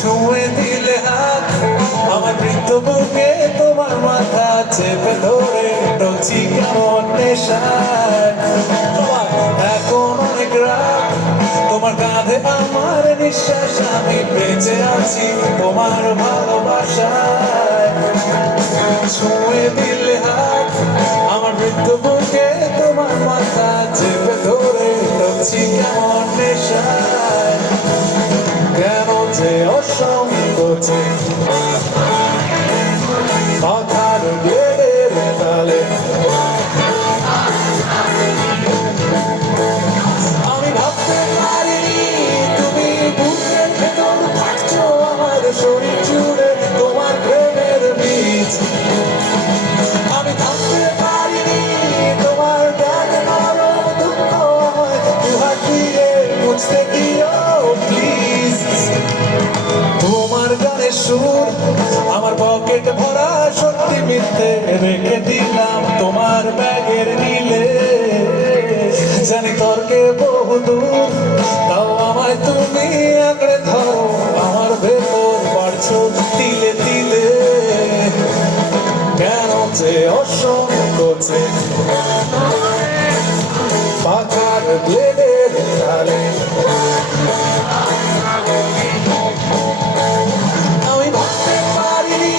ছুঁয়ে দিলে হাত আমার বৃদ্ধ বুকে তোমার মাথা চেপে ধরে টলছি কেমন নেশায়। এখন অনেক রাত তোমার কাঁধে আমার নিঃশ্বাস, আমি বেঁচে আছি তোমার ভালোবাসায়। ছুঁয়ে দিলে হাত আমার বৃদ্ধ বুকে তোমার মাথা চেপে ধরে টলছি কেমন নেশায়। কেন যে অসংকোচে মাথার গেলের তালে আমি ভাবতে পারিনি তুমি বুকের ভেতর থাকছো আমার শরীর জুড়ে তোমার প্রেমের বীজ। আমি ভাবতে পারিনি তোমার গান নরম দুঃখ আমায় দুহাত দিয়ে মুছতে দিও প্লিজ। তোমার গানের সুর আমার পকেট ভরা সত্যি মিথ্যে রেখে দিলাম তোমার ব্যাগের নীলে। জানি তর্কে বহুদূর তাও আমায় তুমি আঁকড়ে ধরো, আমার ভেতর বাড়ছো তিলে তিলে। কেন যে অসংকোচে পাখার ব্লেডের তালে আমি ভাবতে পারিনি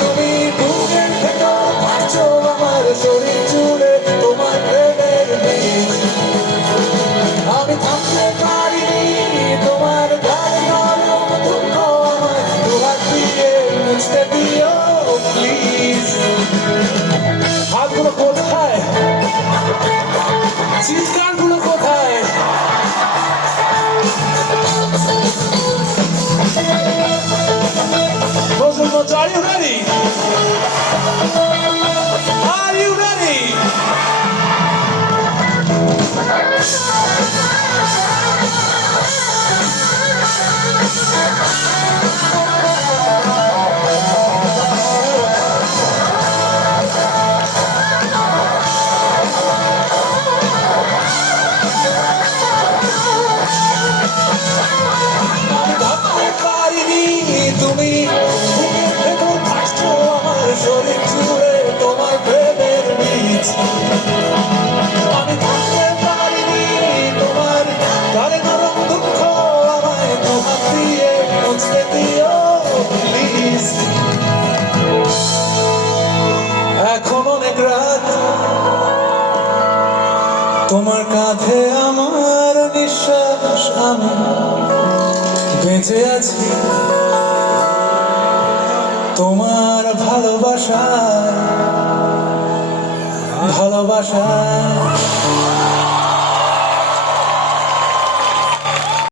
তুমি বুকের ভেতর থাকছো আমার শরীর জুড়ে তোমার প্রেমের বীজ। আমি থামতে পারিনি তোমার গায়ে নরম দুঃখ আমায় দুহাত দিয়ে মুছতে দিও প্লিজ। হাতগুলো কোথায়, চিৎকারগুলো কোথায়? Are you ready? Are you ready? তুমি শরীর জুড়ে তোমার প্রেমের বীজ। আমি থাকতে পারিনি তোমার গালে নরম দুঃখ আমায় দুহাত দিয়ে মুছতে দিও প্লিজ। এখন অনেক রাত তোমার কাঁধে আমার নিঃশ্বাস, আমি বেঁচে আছি তোমার ভালোবাসায় ভালোবাসায়।